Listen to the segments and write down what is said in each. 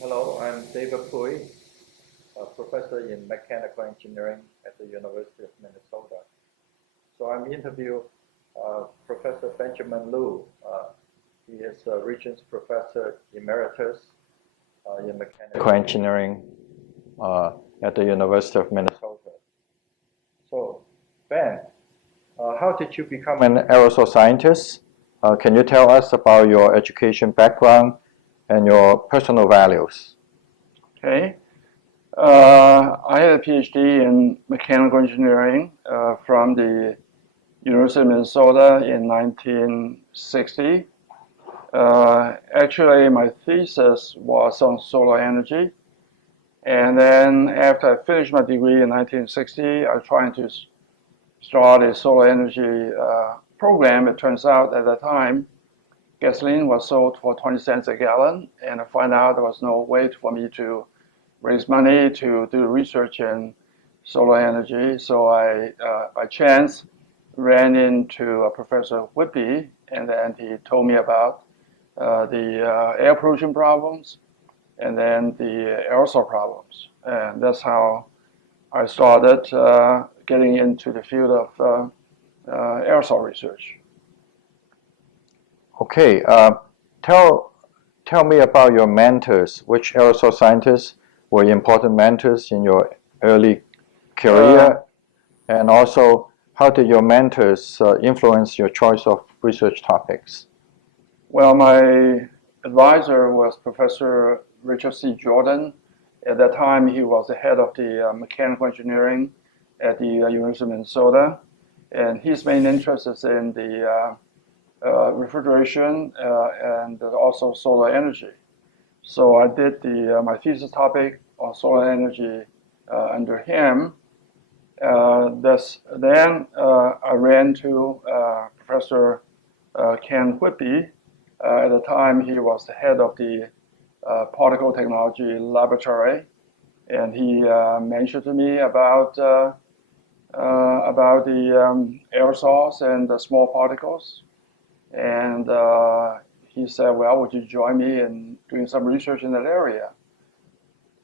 Hello, I'm David Pui, a professor in mechanical engineering at the University of Minnesota. So I'm interviewing Professor Benjamin Liu. He is a Regents Professor Emeritus in mechanical engineering at the University of Minnesota. So, Ben, how did you become an aerosol scientist? Can you tell us about your education background and your personal values? Okay. I had a PhD in mechanical engineering from the University of Minnesota in 1960. Actually, my thesis was on solar energy. And then after I finished my degree in 1960, I was trying to start a solar energy program. It turns out at the time, gasoline was sold for 20 cents a gallon, and I found out there was no way for me to raise money to do research in solar energy. So I, by chance, ran into Professor Whitby, and then he told me about the air pollution problems and then the aerosol problems. And that's how I started getting into the field of aerosol research. Okay, tell me about your mentors. Which aerosol scientists were important mentors in your early career, and also how did your mentors influence your choice of research topics? Well, my advisor was Professor Richard C. Jordan. At that time, he was the head of the mechanical engineering at the University of Minnesota, and his main interest is in the refrigeration and also solar energy. So I did my thesis topic on solar energy under him. Then I ran to Professor Ken Whitby. At the time, he was the head of the particle technology laboratory, and he mentioned to me about the aerosols and the small particles. And he said, "Well, would you join me in doing some research in that area?"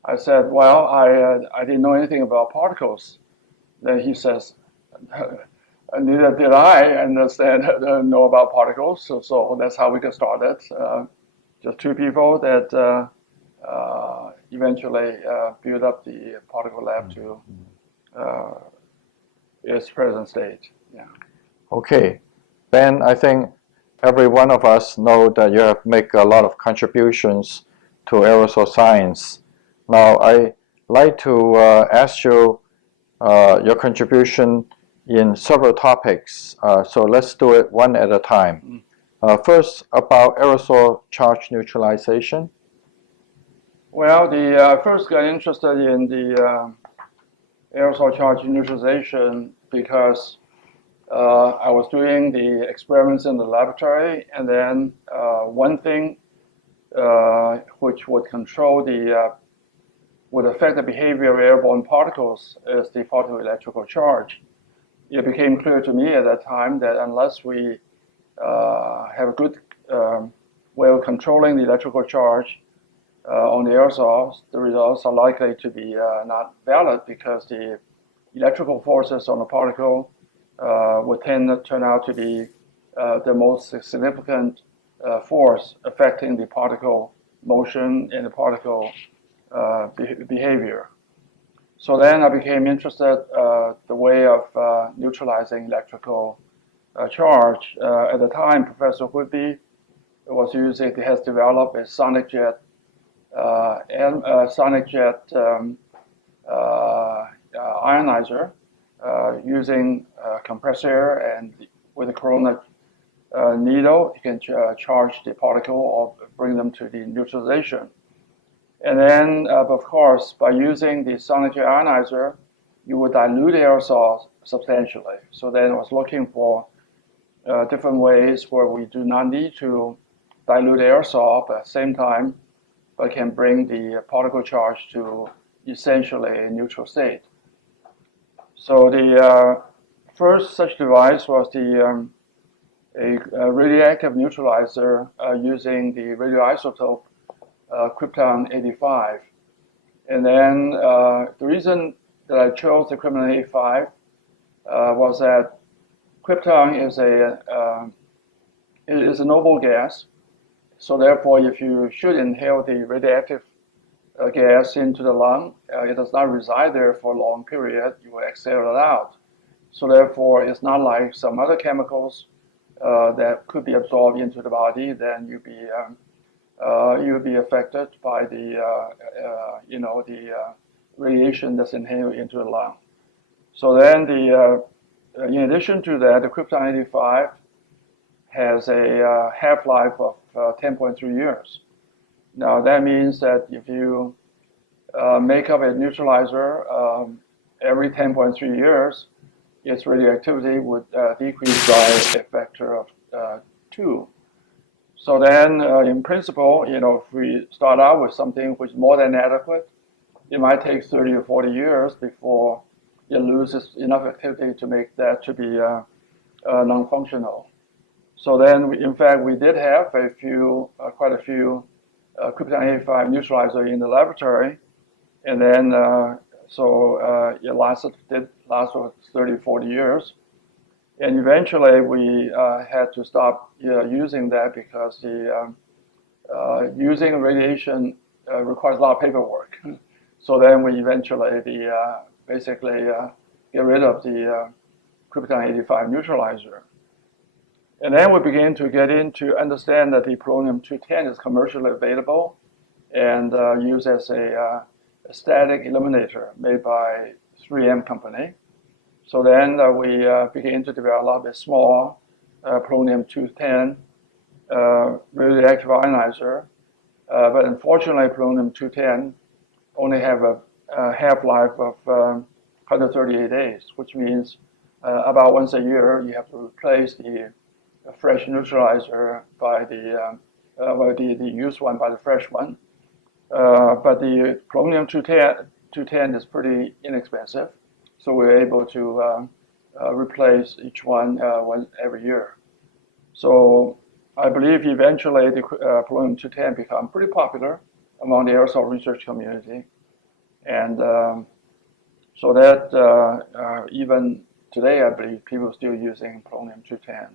I said, "Well, I didn't know anything about particles." Then he says, "Neither did I understand know about particles." So that's how we got started. Just two people that eventually built up the particle lab to uh, its present state. Yeah. Okay, Ben, I think every one of us know that you have made a lot of contributions to aerosol science. Now, I like to ask you your contribution in several topics. So let's do it one at a time. First, about aerosol charge neutralization. Well, the first got interested in the aerosol charge neutralization because I was doing the experiments in the laboratory, and then one thing which would control would affect the behavior of airborne particles is the photoelectrical charge. It became clear to me at that time that unless we have a good way of controlling the electrical charge on the aerosols, the results are likely to be not valid because the electrical forces on the particle would tend to turn out to be the most significant force affecting the particle motion and the particle behavior. So then I became interested the way of neutralizing electrical charge. At the time, Professor Whitby has developed a sonic jet ionizer using compressor and with a corona needle, you can charge the particle or bring them to the neutralization. And then, of course, by using the sonic jet ionizer, you would dilute aerosols substantially. So then I was looking for different ways where we do not need to dilute aerosol, but at the same time, but can bring the particle charge to essentially a neutral state. So the first such device was a radioactive neutralizer using the radioisotope krypton-85. And then the reason that I chose the krypton-85 was that krypton is a noble gas. So therefore, if you should inhale the radioactive gas into the lung, it does not reside there for a long period. You will exhale it out. So therefore, it's not like some other chemicals that could be absorbed into the body. Then you'd be affected by the radiation that's inhaled into the lung. So then in addition to that, the krypton-85 has a half-life of 10.3 years. Now that means that if you make up a neutralizer every 10.3 years, its radioactivity would decrease by a factor of 2. So then, in principle, if we start out with something which is more than adequate, it might take 30 or 40 years before it loses enough activity to make that to be non-functional. So then, in fact, we did have quite a few krypton-85 neutralizer in the laboratory, and then it did last for 30, 40 years. And eventually we had to stop using that because using radiation requires a lot of paperwork. So then we eventually basically get rid of the krypton-85 neutralizer. And then we began to get into understand that the polonium-210 is commercially available and used as a static eliminator made by 3M company. So then we began to develop a small polonium-210 radioactive ionizer. But unfortunately, polonium-210 only have a half-life of 138 days, which means about once a year you have to replace the fresh neutralizer by the used one by the fresh one. But the polonium-210 is pretty inexpensive, so we're able to replace each one every year. So I believe eventually the polonium-210 become pretty popular among the aerosol research community, and so that even today I believe people are still using polonium-210.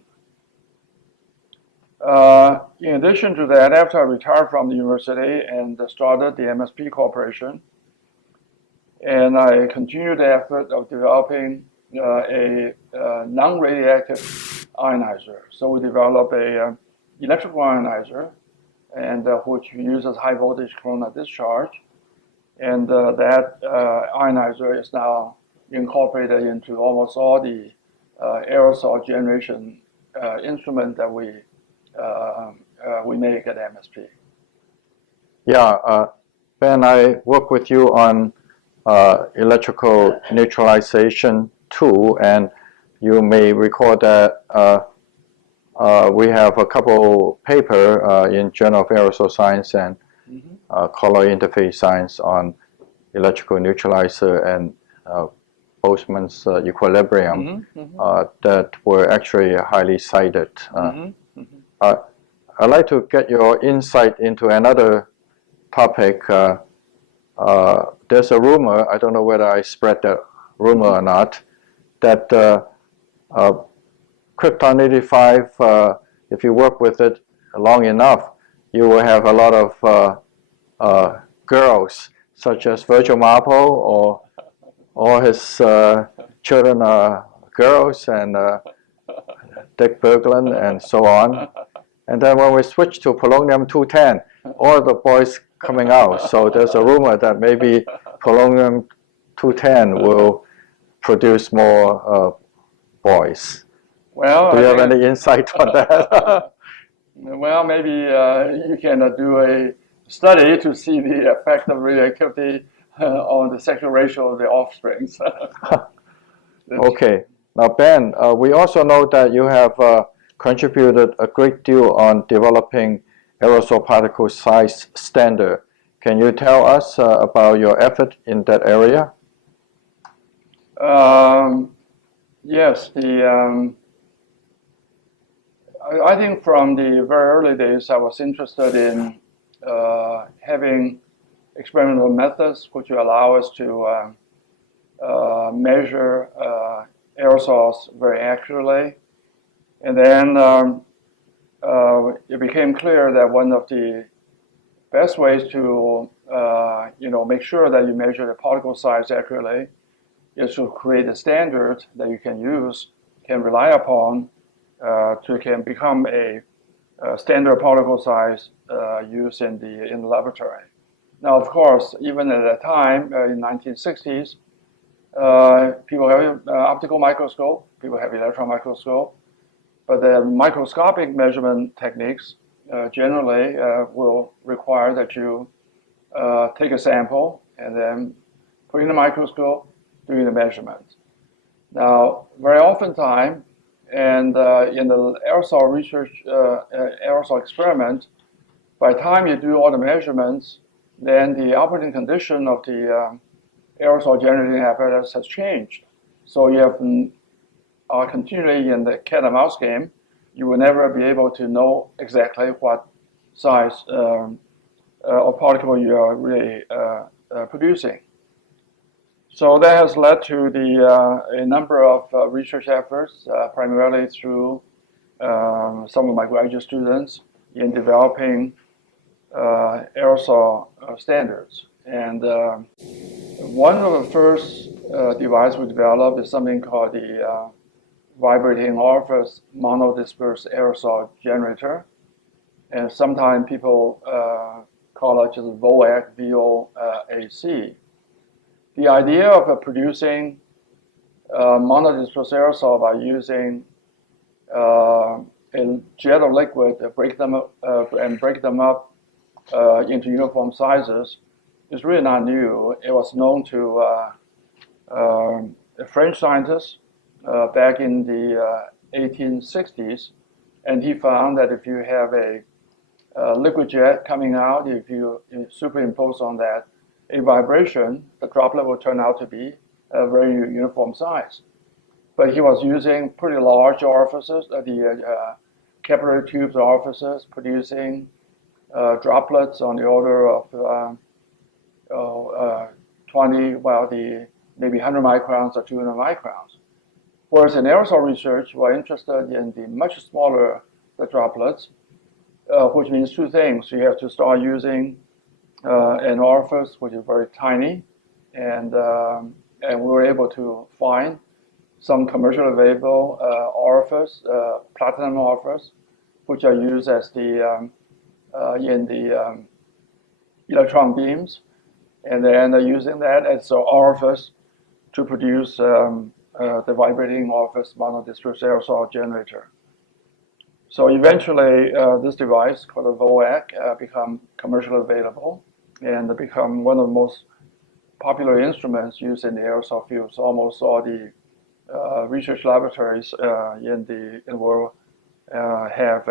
In addition to that, after I retired from the university and started the MSP Corporation, and I continued the effort of developing a non-radioactive ionizer. So we developed a electrical ionizer, and which uses high voltage corona discharge, and that ionizer is now incorporated into almost all the aerosol generation instrument that we make at MSP. Yeah, Ben, I work with you on electrical neutralization too, and you may recall that we have a couple paper in Journal of Aerosol Science and Colloid Interface Science on electrical neutralizer and Boltzmann's equilibrium that were actually highly cited. I'd like to get your insight into another topic. There's a rumor, I don't know whether I spread that rumor or not, that krypton-85, if you work with it long enough, you will have a lot of girls, such as Virgil Marple, or all his children are girls, and Dick Berglund, and so on. And then when we switch to polonium-210, all the boys coming out. So there's a rumor that maybe polonium-210 will produce more boys. Well, do you have any insight on that? Well, maybe you can do a study to see the effect of radioactivity on the sexual ratio of the offspring. Okay. Now, Ben, we also know that you have contributed a great deal on developing aerosol particle size standard. Can you tell us about your effort in that area? Yes, I think from the very early days I was interested in having experimental methods which allow us to measure aerosols very accurately. And then it became clear that one of the best ways to make sure that you measure the particle size accurately is to create a standard that you can use, can rely upon, can become a standard particle size used in the laboratory. Now, of course, even at that time in 1960s, people have optical microscope, people have electron microscope, but the microscopic measurement techniques generally will require that you take a sample and then put in the microscope, doing the measurements. Now, very oftentimes, and in the aerosol research, aerosol experiment, by the time you do all the measurements, then the operating condition of the aerosol generating apparatus has changed. So you have continually in the cat and mouse game, you will never be able to know exactly what size of particle you are really producing. So that has led to a number of research efforts, primarily through some of my graduate students in developing aerosol standards. And one of the first devices we developed is something called the vibrating orifice monodisperse aerosol generator. And sometimes people call it just VOAC, VOAC. The idea of producing monodisperse aerosol by using a jet of liquid, break them up into uniform sizes is really not new. It was known to a French scientist back in the 1860s, and he found that if you have a liquid jet coming out, if you superimpose on that a vibration, the droplet will turn out to be a very uniform size. But he was using pretty large orifices, the capillary tubes orifices, producing droplets on the order of 20, maybe 100 microns or 200 microns. Whereas in aerosol research, we're interested in the much smaller the droplets, which means two things. You have to start using an orifice which is very tiny, and we were able to find some commercially available orifice, platinum orifice, which are used as the in the electron beams, and then using that as an orifice to produce the vibrating orifice monodisperse aerosol generator. So eventually, this device called a VOAC become commercially available and become one of the most popular instruments used in the aerosol field. So almost all the research laboratories in the world have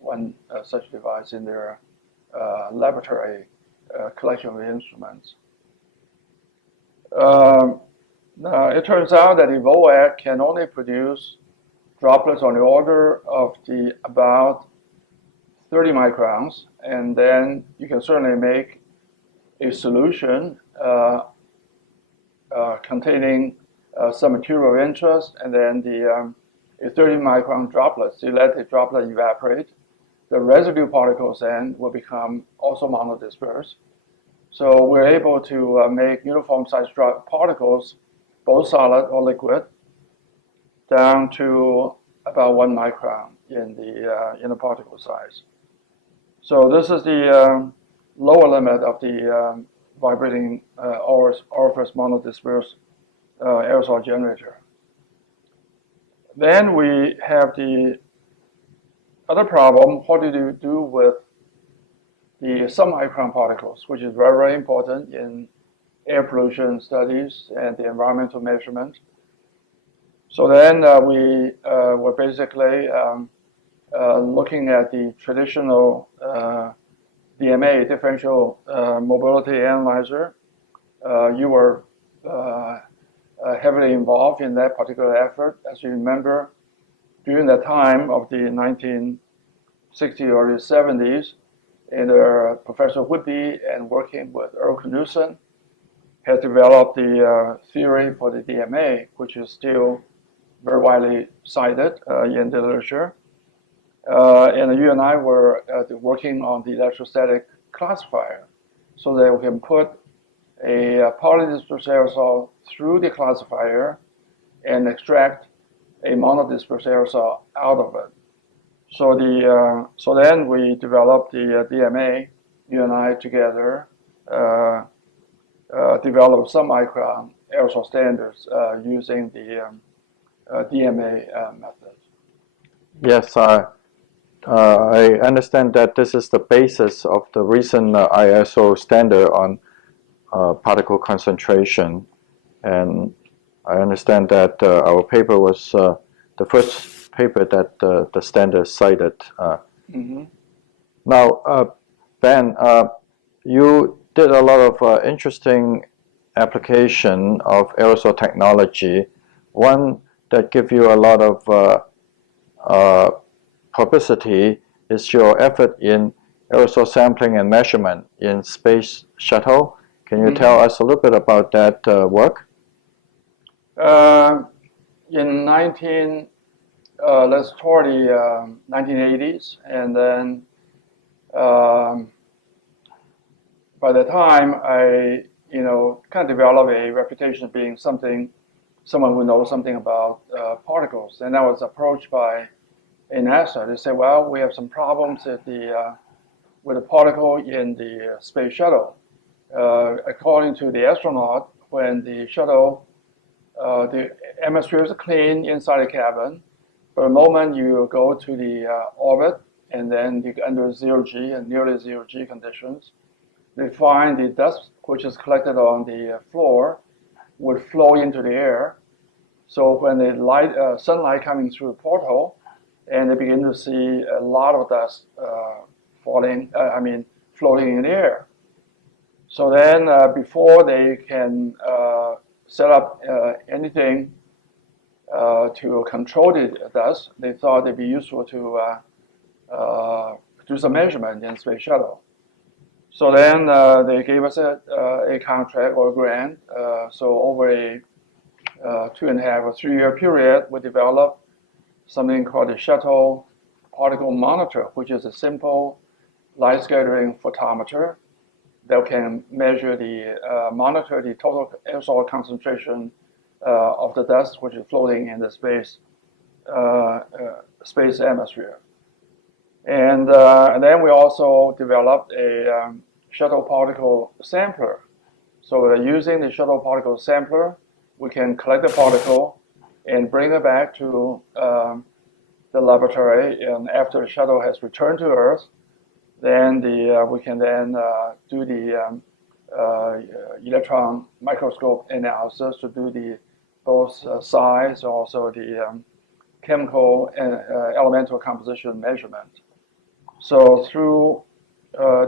one such device in their laboratory collection of instruments. Now it turns out that the VOAC can only produce droplets on the order of about 30 microns, and then you can certainly make a solution containing some material of interest, and then a 30 micron droplet. So you let the droplet evaporate. The residue particles then will become also monodisperse. So we're able to make uniform sized particles, both solid or liquid, down to about 1 micron in the particle size. So this is the lower limit of the vibrating orifice monodisperse aerosol generator. Then we have the other problem: what do you do with the submicron particles, which is very, very important in air pollution studies and the environmental measurement. So then we were basically looking at the traditional DMA, differential mobility analyzer. You were heavily involved in that particular effort. As you remember, during the time of the 1960s, early 70s, and Professor Whitby and working with Earl Knudsen has developed the theory for the DMA, which is still very widely cited in the literature. And you and I were working on the electrostatic classifier so that we can put a polydispersed aerosol through the classifier and extract a monodispersed aerosol out of it. So then we developed the DMA, you and I together, developed some micron aerosol standards using the DMA method. Yes, I understand that this is the basis of the recent ISO standard on particle concentration, and I understand that our paper was the first paper that the standard cited. Mm-hmm. Now, Ben, you did a lot of interesting application of aerosol technology. One that gives you a lot of publicity is your effort in aerosol sampling and measurement in Space Shuttle. Can you tell us a little bit about that work? In 1980s, and then by the time I, kind of developed a reputation of being someone who knows something about particles, and I was approached by NASA. They said, well, we have some problems with the particle in the space shuttle. According to the astronaut, when the shuttle, the atmosphere is clean inside the cabin, but the moment you go to the orbit and then you get under zero G and nearly zero G conditions, they find the dust which is collected on the floor would flow into the air. So when the sunlight coming through the porthole, and they begin to see a lot of dust floating in the air. So then before they can set up anything to control the dust, they thought it'd be useful to do some measurement in Space Shuttle. So then they gave us a contract or a grant. So over a 2.5 or 3 year period, we developed something called the Shuttle Particle Monitor, which is a simple light scattering photometer that can measure monitor the total aerosol concentration of the dust which is floating in the space atmosphere. And then we also developed a shuttle particle sampler. So using the shuttle particle sampler, we can collect the particle and bring it back to the laboratory. And after the shuttle has returned to Earth, then we can then do the electron microscope analysis to do both size, also the chemical and elemental composition measurement. So through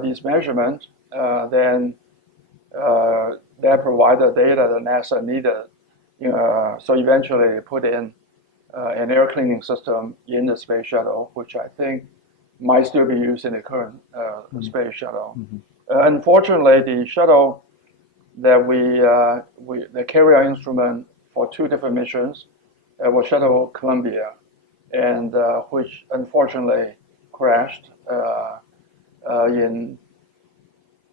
these measurements, then that provided data that NASA needed. So eventually they put in an air cleaning system in the space shuttle, which I think might still be used in the current space shuttle. Unfortunately, the shuttle that the carrier instrument for 2 different missions was Shuttle Columbia, and which unfortunately crashed in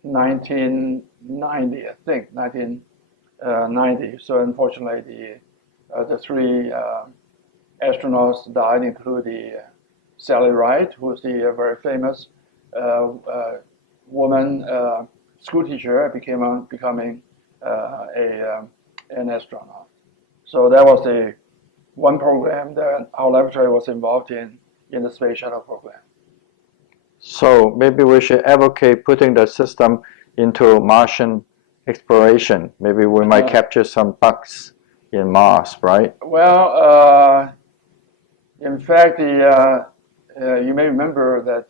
1990, I think, 1990. So unfortunately, the 3 astronauts died, including Sally Ride, who is the very famous woman school teacher, becoming an astronaut. So that was the one program that our laboratory was involved in the space shuttle program. So maybe we should advocate putting the system into Martian exploration. Maybe we might capture some bugs in Mars, right? Well, in fact, you may remember that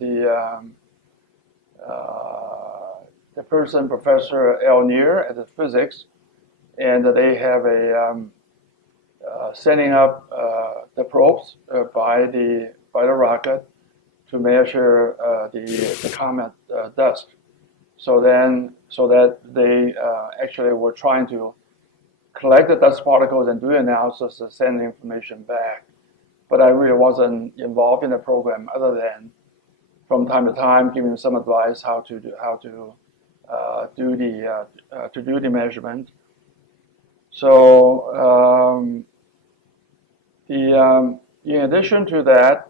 the person, Professor Al Neer at the physics, and they have setting up the probes by the rocket to measure the comet dust. So that they actually were trying to collect the dust particles and do analysis and send the information back. But I really wasn't involved in the program other than from time to time giving some advice how to do the measurement. So in addition to that,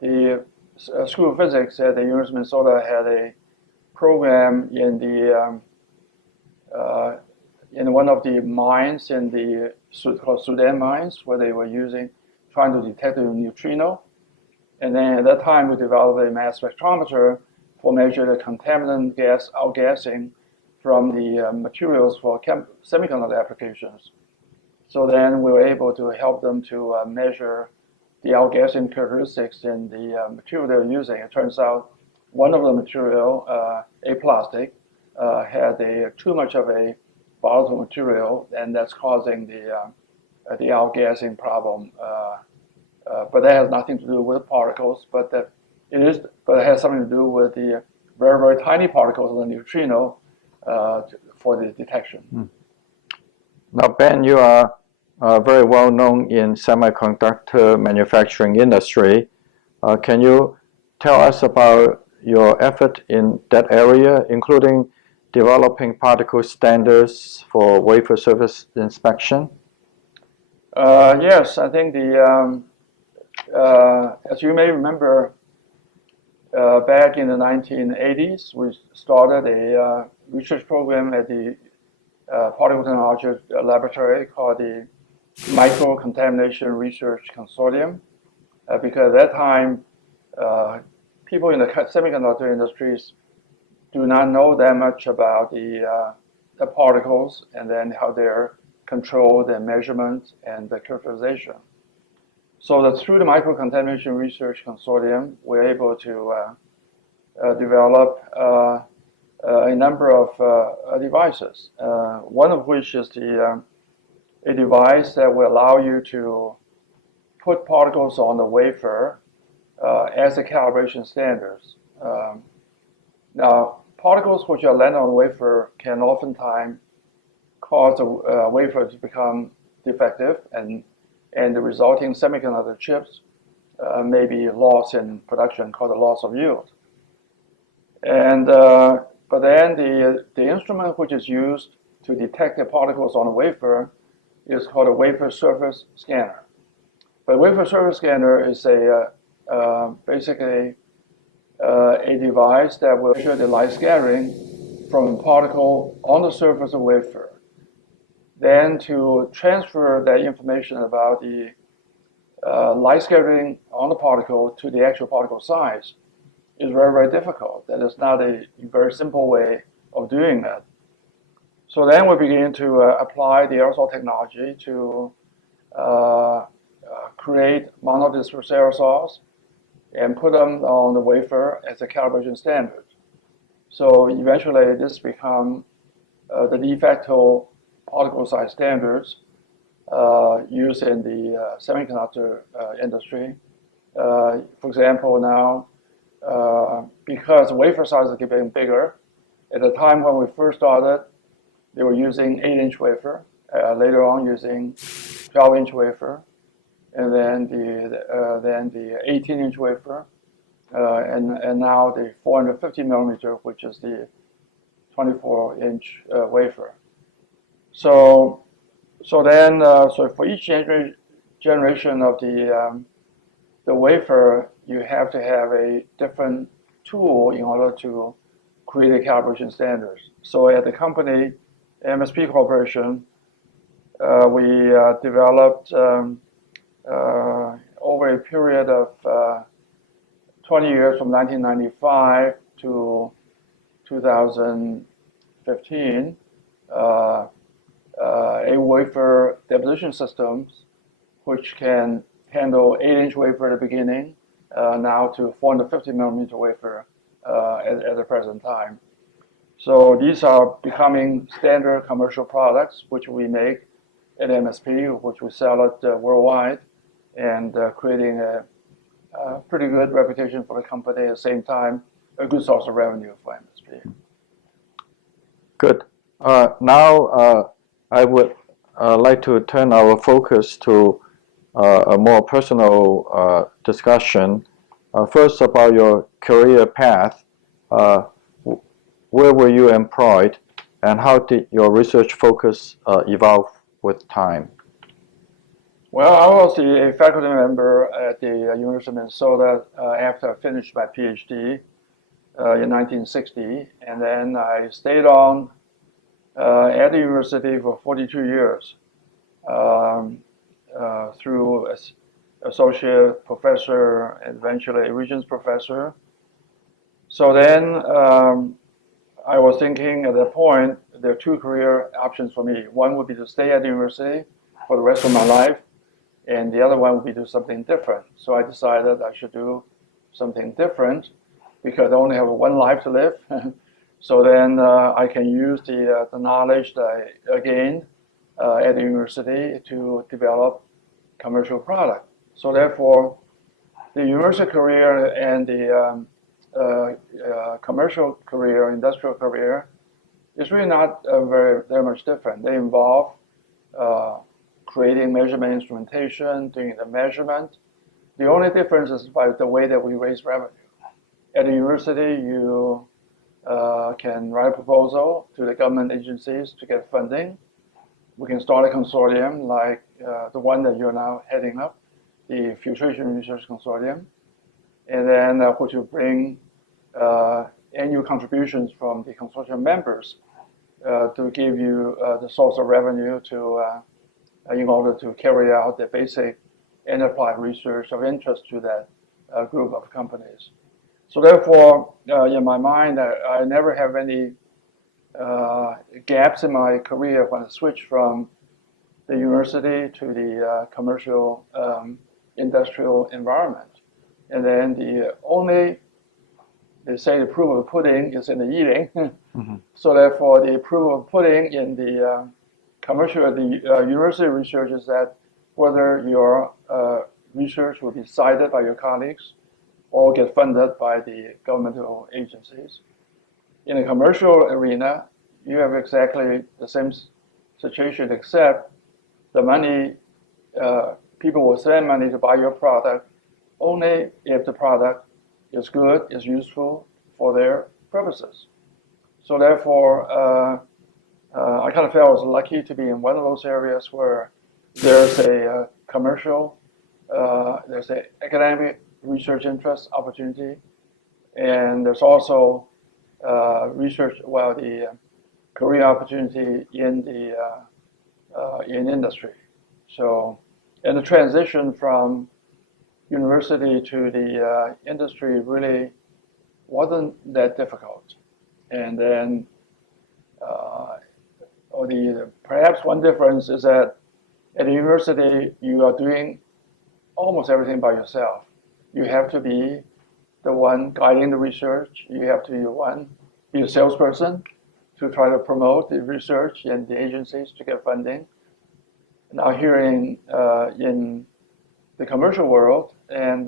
the School of Physics at the University of Minnesota had a program in one of the mines in the called Sudan mines, where they were trying to detect a neutrino. And then at that time, we developed a mass spectrometer for measuring the contaminant gas outgassing from the materials for semiconductor applications. So then we were able to help them to measure the outgassing characteristics in the material they were using. It turns out one of the material, a plastic, had too much of a volatile material, and that's causing the outgassing problem. But that has nothing to do with particles, but it has something to do with the very, very tiny particles of the neutrino for the detection. Now, Ben, you are very well known in semiconductor manufacturing industry. Can you tell us about your effort in that area, including developing particle standards for wafer surface inspection? Yes, I think as you may remember, back in the 1980s, we started a research program at the Particle Technology Laboratory called the Microcontamination Research Consortium, because at that time, people in the semiconductor industries do not know that much about the particles and then how they're controlled and measurement and the characterization. So that through the Microcontamination Research Consortium, we're able to develop a number of devices, one of which is a device that will allow you to put particles on the wafer as a calibration standards. Now, particles which are landed on the wafer can oftentimes cause a wafer to become defective, and the resulting semiconductor chips may be lost in production, called the loss of yield. And but then the instrument which is used to detect the particles on a wafer is called a wafer surface scanner. But wafer surface scanner is basically a device that will measure the light scattering from a particle on the surface of the wafer. Then to transfer that information about the light scattering on the particle to the actual particle size is very, very difficult. That is not a very simple way of doing that. So then we begin to apply the aerosol technology to create monodisperse aerosols and put them on the wafer as a calibration standard. So eventually this becomes the de facto particle size standards used in the semiconductor industry. For example, now, because wafer sizes are getting bigger, at the time when we first started, they were using 8-inch wafer, later on using 12-inch wafer, and then the 18-inch wafer, and now the 450 millimeter, which is the 24-inch wafer. So for each generation of the wafer, you have to have a different tool in order to create a calibration standards. So at the company, MSP Corporation, we developed over a period of 20 years from 1995 to 2015, a wafer deposition systems which can handle 8-inch wafer at the beginning, now to 450 millimeter wafer at the present time. So these are becoming standard commercial products which we make at MSP, which we sell it worldwide, and creating a pretty good reputation for the company, at the same time, a good source of revenue for MSP. Good. Now I would like to turn our focus to a more personal discussion. First, about your career path. Where were you employed, and how did your research focus evolve with time? Well, I was a faculty member at the University of Minnesota after I finished my PhD in 1960, and then I stayed on at the university for 42 years through associate professor and eventually a Regents professor. So then I was thinking at that point, there are two career options for me. One would be to stay at the university for the rest of my life, and the other one would be to do something different. So I decided I should do something different because I only have one life to live. So then I can use the knowledge that I gained at the university to develop commercial product. So therefore, the university career and the commercial career, industrial career, is really not very much different. They involve creating measurement instrumentation, doing the measurement. The only difference is by the way that we raise revenue. At the university, you can write a proposal to the government agencies to get funding. We can start a consortium like the one that you're now heading up, the Filtration Research Consortium, and then which will bring annual contributions from the consortium members to give you the source of revenue to in order to carry out the basic enterprise research of interest to that group of companies. So therefore, in my mind, I never have any gaps in my career when I switch from the university to the commercial industrial environment. And then they say the proof of the pudding is in the eating. Mm-hmm. So therefore, the proof of pudding in the university research is that whether your research will be cited by your colleagues or get funded by the governmental agencies. In the commercial arena, you have exactly the same situation, except the money, people will spend money to buy your product only if the product is good, is useful for their purposes. So therefore, I kind of felt I was lucky to be in one of those areas where there's a commercial, there's an academic research interest opportunity, and there's also the career opportunity in the in industry. So, and the transition from university to the industry really wasn't that difficult. And then, perhaps one difference is that at the university you are doing almost everything by yourself. You have to be the one guiding the research. You have to be a salesperson to try to promote the research and the agencies to get funding. Now here in the commercial world, and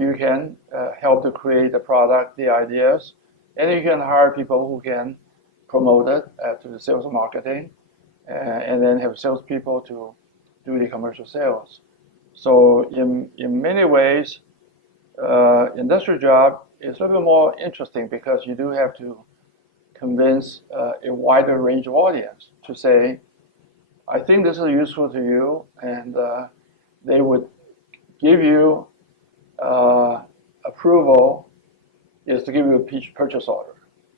you can help to create the product, the ideas, and you can hire people who can promote it to the sales and marketing, and then have salespeople to do the commercial sales. So in many ways, industrial job is a little bit more interesting because you do have to convince a wider range of audience to say, I think this is useful to you, and they would give you approval is to give you a purchase order.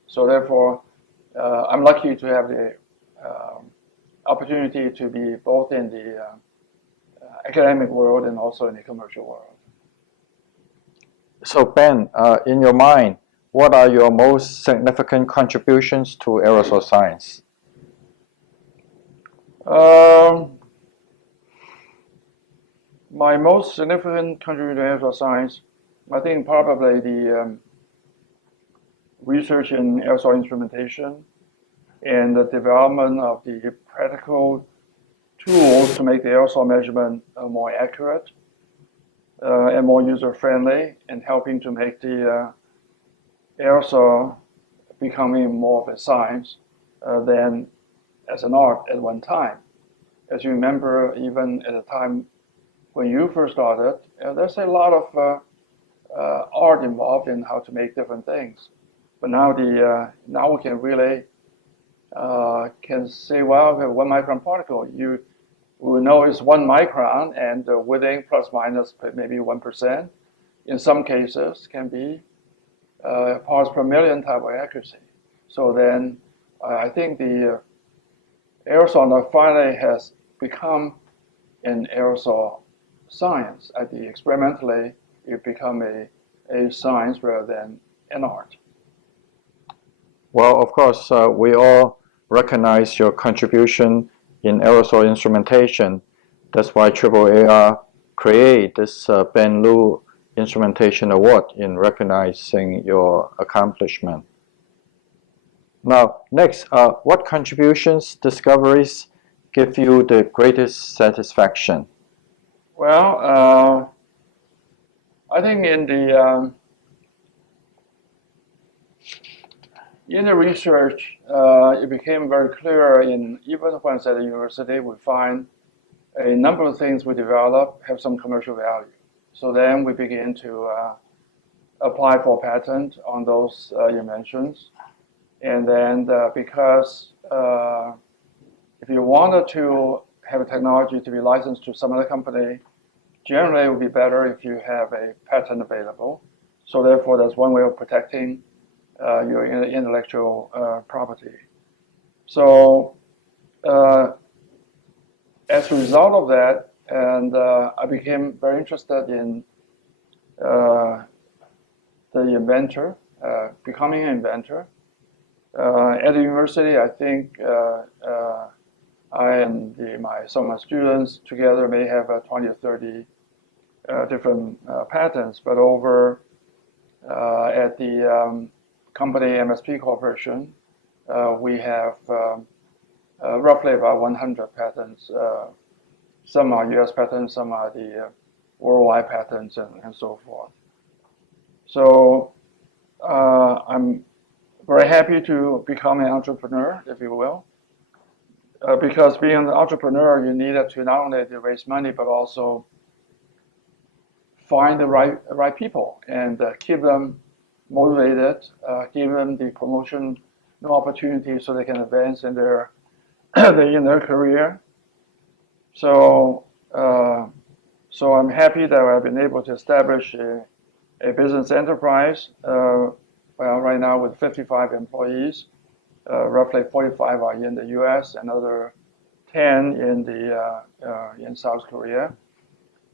So therefore, I'm lucky to have the opportunity to be both in the academic world and also in the commercial world. So Ben, in your mind, what are your most significant contributions to aerosol science? My most significant contribution to aerosol science, I think probably the research in aerosol instrumentation and the development of the practical tools to make the aerosol measurement more accurate and more user-friendly, and helping to make the aerosol becoming more of a science than as an art at one time. As you remember, even at the time when you first started, there's a lot of art involved in how to make different things. But now now we can really can say, well, we have 1 micron particle. You will know it's 1 micron, and within plus minus maybe 1%. In some cases, can be parts per million type of accuracy. So then, I think the aerosol now finally has become an aerosol science. I think experimentally, it become a science rather than an art. Well, of course, we all recognize your contribution in aerosol instrumentation. That's why AAAR create this Ben Lu Instrumentation Award in recognizing your accomplishment. Now, next, what contributions, discoveries give you the greatest satisfaction? Well, I think in the research, it became very clear even when I was at the university, we find a number of things we develop have some commercial value. So then we begin to apply for patent on those inventions. And then because if you wanted to have a technology to be licensed to some other company, generally it would be better if you have a patent available. So therefore, that's one way of protecting your intellectual property. So as a result of that, and I became very interested in the inventor, becoming an inventor. At the university, I think I and some of my students together may have 20 or 30 different patents, but over at the company MSP Corporation, we have roughly about 100 patents. Some are US patents, some are the worldwide patents, and so forth. So I'm very happy to become an entrepreneur, if you will, because being an entrepreneur, you needed to not only to raise money, but also find the right people and keep them motivated, give them the promotion opportunities so they can advance in their career. So so I'm happy that I've been able to establish a business enterprise. Well, right now with 55 employees, roughly 45 are in the U.S. and another 10 in South Korea.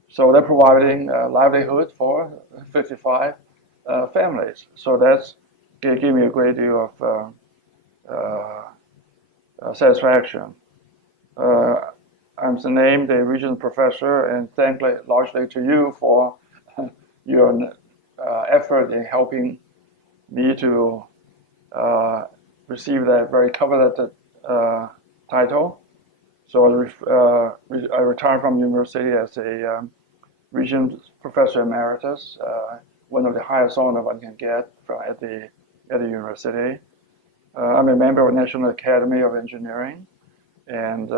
So they're providing livelihood for 55 families. So that's gave me a great deal of satisfaction. I'm named a Regents Professor, and thanks largely to you for your effort in helping me to receive that very coveted title. So I retired from university as a Regents Professor Emeritus, one of the highest honors one can get at the university. I'm a member of the National Academy of Engineering, and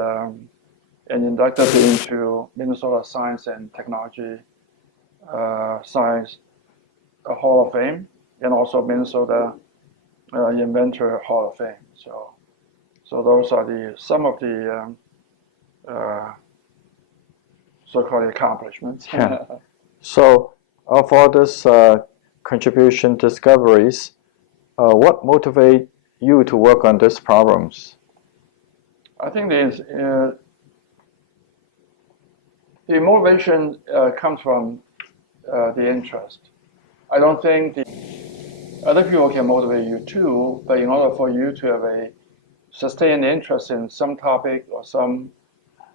inducted into Minnesota Science and Technology Science Hall of Fame, and also Minnesota Inventor Hall of Fame. So those are some of the so-called accomplishments. Yeah. So of all this contribution discoveries, what motivates you to work on these problems? I think the motivation comes from the interest. I don't think other people can motivate you too, but in order for you to have a sustained interest in some topic or some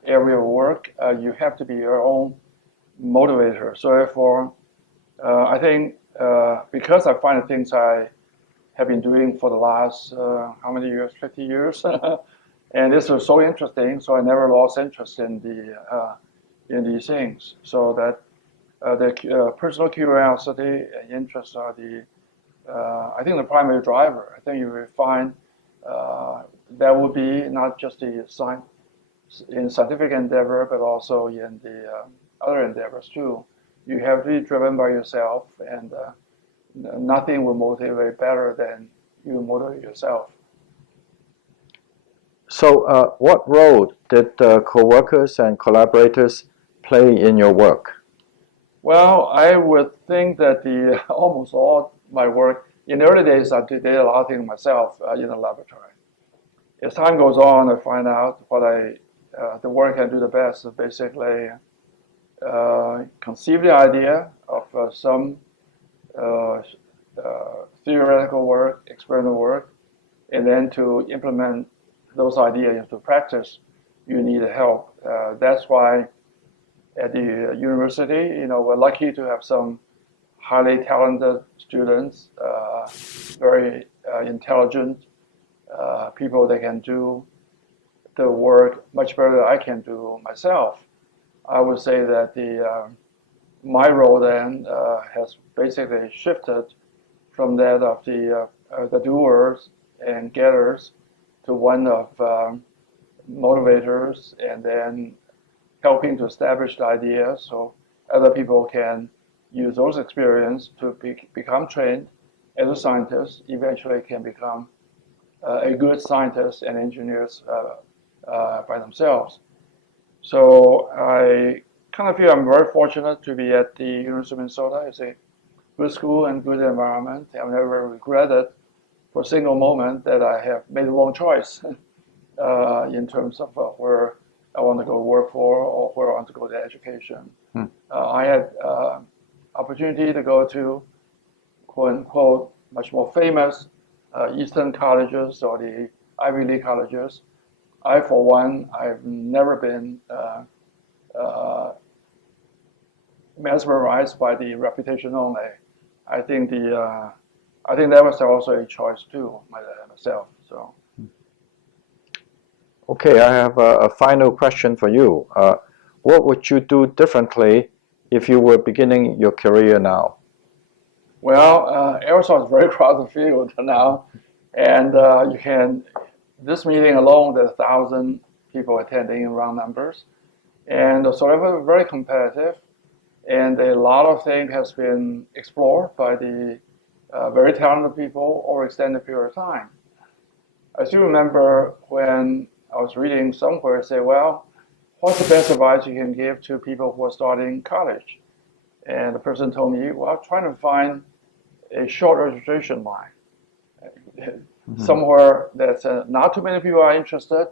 area of work, you have to be your own motivator. So therefore, I think because I find the things I have been doing for the last, how many years, 50 years, And this was so interesting, so I never lost interest in these things. So that the personal curiosity and interest are I think the primary driver. I think you will find that will be not just in scientific endeavor, but also in the other endeavors too. You have to be driven by yourself, and nothing will motivate better than you motivate yourself. So, what role did co-workers and collaborators play in your work? Well, I would think that almost all my work in the early days, I did a lot of things myself in the laboratory. As time goes on, I find out what the work I do the best is basically conceive the idea of some theoretical work, experimental work, and then to implement those ideas into practice, you need help. That's why at the university, we're lucky to have some highly talented students, very intelligent people that can do the work much better than I can do myself. I would say that my role then has basically shifted from that of the doers and getters to one of motivators, and then helping to establish the idea so other people can use those experience to become trained as a scientist, eventually can become a good scientist and engineers by themselves. So I kind of feel I'm very fortunate to be at the University of Minnesota. It's a good school and good environment. I've never regretted for a single moment that I have made the wrong choice in terms of where I want to go work for or where I want to go to education. I had opportunity to go to quote unquote much more famous Eastern colleges or the Ivy League colleges. I, for one, I've never been mesmerized by the reputation only. I think that was also a choice too myself. So. Okay, I have a final question for you. What would you do differently if you were beginning your career now? Well, aerosol is a very crowded field now, and this meeting alone, there's 1,000 people attending in round numbers, and so it was very competitive, and a lot of things has been explored by the very talented people over extended period of time. I still remember when I was reading somewhere say, well, what's the best advice you can give to people who are starting college? And the person told me, well, trying to find a short registration line. Somewhere that's not too many people are interested.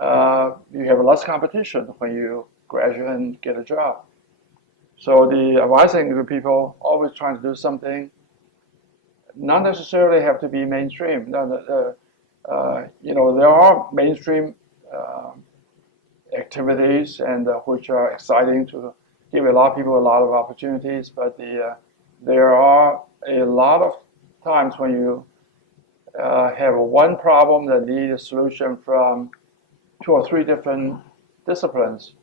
You have less competition when you graduate and get a job. So the advising to people always trying to do something, not necessarily have to be mainstream. There are mainstream activities and which are exciting to give a lot of people a lot of opportunities, but there are a lot of times when you have one problem that needs a solution from 2 or 3 different disciplines,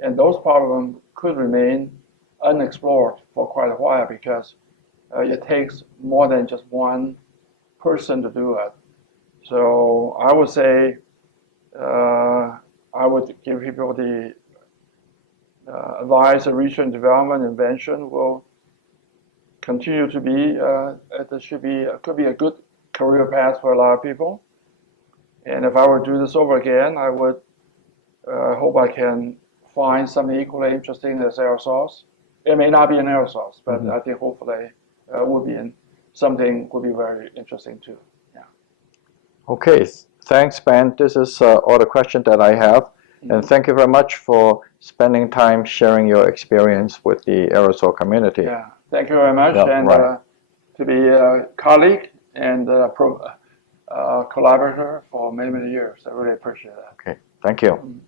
and those problems could remain unexplored for quite a while because it takes more than just one person to do it. So I would say I would give people the advice that research and development invention will continue to be, could be a good career path for a lot of people. And if I were to do this over again, I would hope I can find something equally interesting as aerosols. It may not be in aerosols, but I think hopefully would be in something would be very interesting too. Yeah. Okay, thanks, Ben. This is all the questions that I have. And thank you very much for spending time sharing your experience with the aerosol community. Yeah, thank you very much. Yeah, and right. To be a colleague and collaborator for many, many years. I really appreciate that. Okay, thank you.